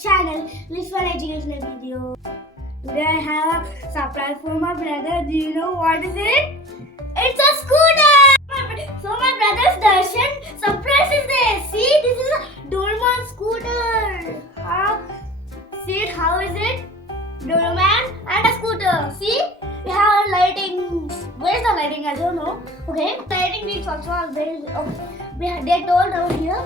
channel, Lishwan educational video. Today I have a surprise for my brother. Do you know what is it? It's a scooter! So my brother's Darshan surprises this. See, this is a Doraemon scooter. See it, how is it? Doraemon and a scooter. See, we have lighting. Where's the lighting? I don't know. Okay, lighting wheels also are there. Okay. They told over here.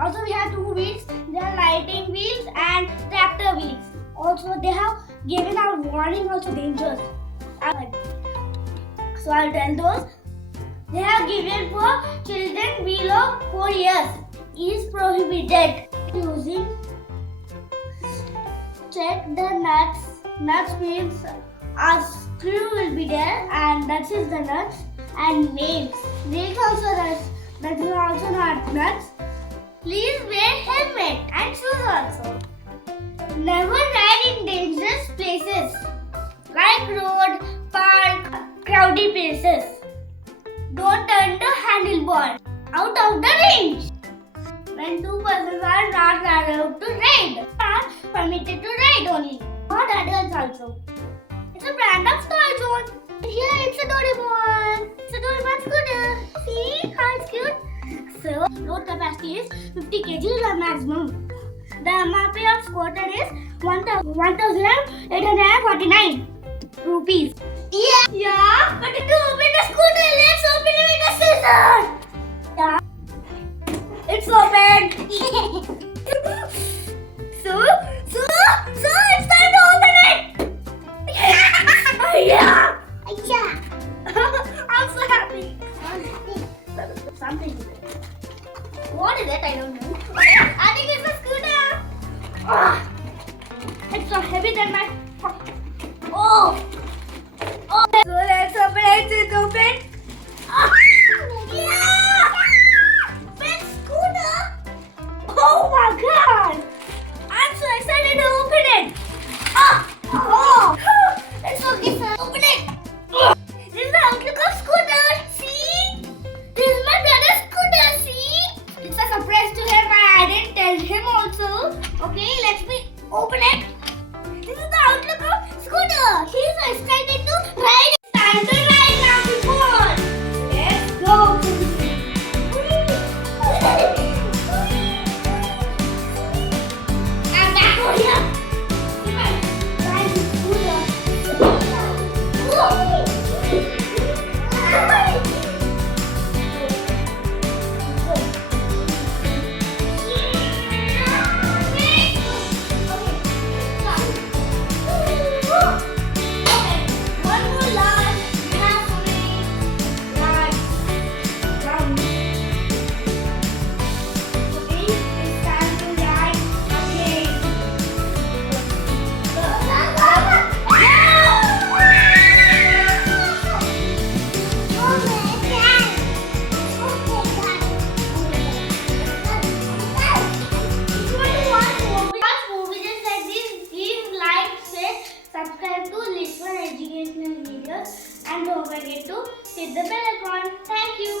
Also, we have two wheels. They are lighting wheels and tractor wheels. Also, they have given out warning, also dangerous. So I'll tell those. They have given for children below 4 years. Is prohibited. Using. Check the nuts. Nuts means a screw will be there, and that is the nuts. And nails. Nails also nuts. That is also not nuts. Please wear helmet and shoes also. Never ride in dangerous places like road, park, crowded places. Don't turn the handlebar out of the range. When two persons are not allowed to ride, are permitted to ride only. Not adults also. It's a brand of Toyzone. Here it's a Doraemon. It's a Doraemon scooter. See how it's cute? So, load capacity is 50 kg maximum. The MRP of scooter is 1,849 rupees. Yeah, but to open the scooter, let's open it with a scissors. Yeah, it's open. so it's time to open it. Yeah. I'm so happy. Something. What is it? I don't know. I think it's a scooter. It's so heavy than my. Oh. So let's open it. It's open. Yeah. Big scooter. Oh my God. I'm so excited to open it. It's okay, sir. Open it. This is the outlook of scooter. See? This is my brother's scooter. See? It's a surprise to him. I didn't tell him also. Okay, let me open it. This is the outlook of scooter. He's so excited to ride it. Time to ride now, people. Let's go. I'm back over here. See my ride the scooter. Whoa. Subscribe to Lishwan educational videos and don't forget to hit the bell icon. Thank you.